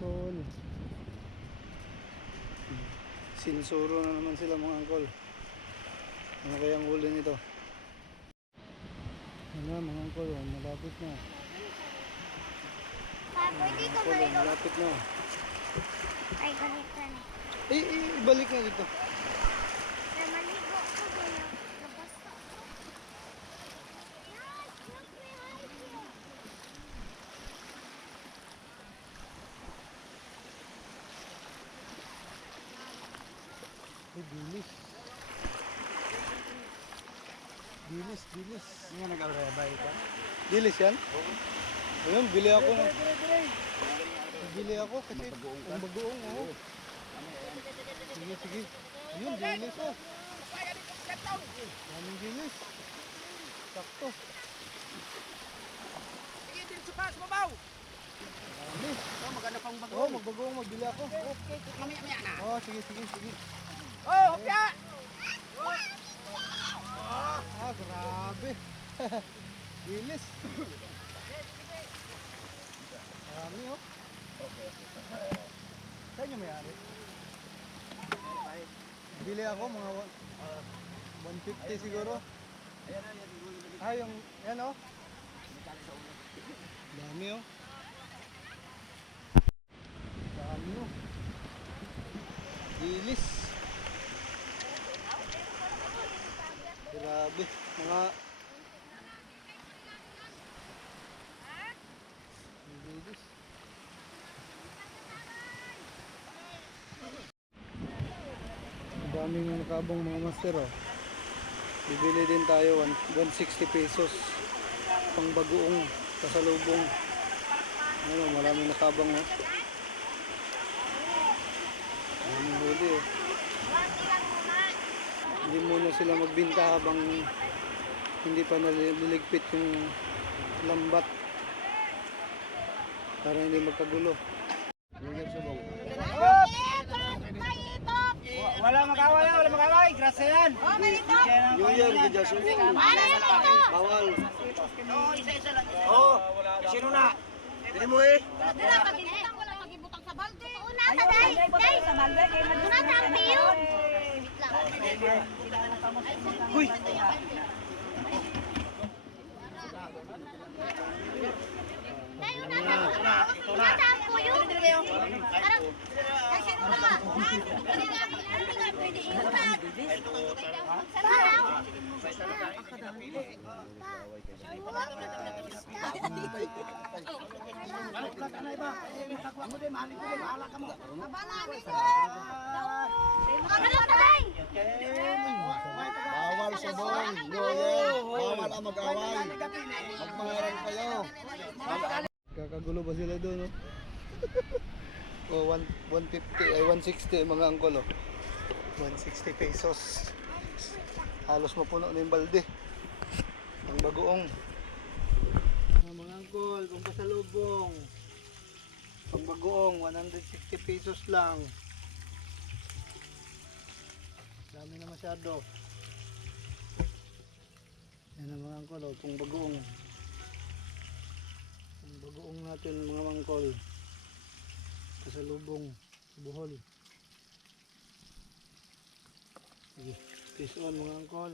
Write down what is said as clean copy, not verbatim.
angkol. Sinsuro na naman sila mga angkol. Ano kayang huli nito? Ano mga angkol, malapit na. Pwede ka Angkol, maligo. malapit na. Ay, ganito na. Ibalik na dito. Na maligo ko doon. Nabasta ko. Yes, look behind you. Bilis. Bilis. Nga nag-alrebay ka? Bilis yan? Oo. Ayun, bili ako. Bili ako kasi ang bagoong. Oh. Sige. Ayun, bilis oh. Daming bilis. Sakto. Sige, din sukas, mabaw! Dami. Oh, maganda pang bago. Oh, magbagoong, magbili ako. Okay, mamaya na. Oh, sige. Oh, hopya! Ah, grabe. Bilis. Marami oh. Saan nyo mayari? Bili ako mga 150 siguro. Ah, yung yan oh. Dami oh. Dami oh. Bilis. Grabe, mga bilis. Ang daming nakabang mga master oh. Bibili din tayo 160 pesos pang bagoong kasalubong. Ano, maraming nakabang oh. Maraming huli oh. Hindi muna sila magbinta habang hindi pa naliligpit yung lambat para hindi magkagulo. Wala magaway, grasa yan. New Year, Gijasun. Bawal. Oo, isa-isa lang. Oo, sino na? Pili mo eh. Magibutang sa balde. Una sa day. Sa balde. Una sa piyo. Uy! Bawal sa bong. New Year. Bawal ang mag-away. Magpangaral kayo. Kakagulo ba sila doon oh? Oh, 150 ay 160 mga angkol oh. 160 pesos. Halos mapuno na yung balde. Ang bagoong. Mga angkol, kung pasalubong. Ang bagoong 160 pesos lang. Dami na masyado. Yan ang mga angkol oh, kung bagoong. Ang bagoong natin mga mangkol. Pasalubong Bohol. Sige, peace on mga angkol.